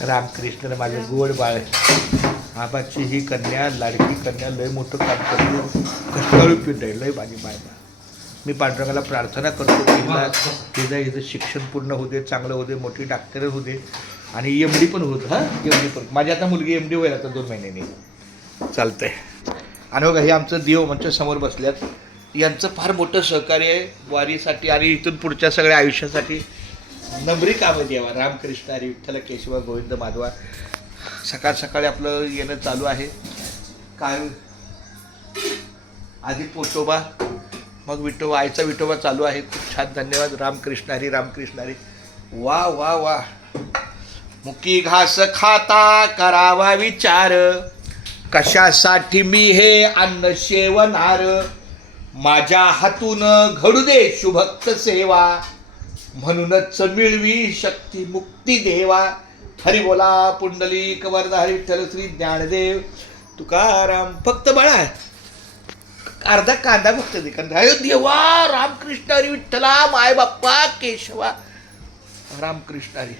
रामकृष्ण माझं गोड बाळ. आबाची ही कन्या, लाडकी कन्या, लय मोठं काम करते, कष्टाळू पीठ आहे, लय माझी बाय. मी पांडुरंगाला प्रार्थना करतो की तिला हिचं शिक्षण पूर्ण होऊ दे, चांगलं होऊ दे, मोठी डॉक्टर होऊ दे आणि MD पण होत. हां, MD पण. माझी आता मुलगी MD होईल आता 2 महिन्यांनी. चालतंय. आणि बघा हे आमचं देव आमच्या समोर बसल्यात. यांचं फार मोठं सहकार्य आहे वारीसाठी आणि इथून पुढच्या सगळ्या आयुष्यासाठी. नम्री कामं देवा. रामकृष्ण हरी विठ्ठल केशव गोविंद माधवा. सकाळ सकाळी आपलं येणं चालू आहे. काय आधी पोटोबा, मग विठोबा, आईचा विठोबा चालू आहे. खूप छान. धन्यवाद. रामकृष्ण हरी, रामकृष्ण हरी. वा वा वा. मुकी घास खाता करावा विचार, कशासाठी मी हे अन्न शेवणार. माझ्या हातून घडू दे शुभक्त सेवा, म्हणूनच मिळवी शक्ती मुक्ती देवा. हरी बोला पुंडलिक वरद हरी विठ्ठल श्री ज्ञानदेव तुकाराम. फक्त बाळा अर्धा कांदा फक्त दे. देवा रामकृष्ण हरी विठ्ठला माय बाप्पा केशवा. रामकृष्ण हरी.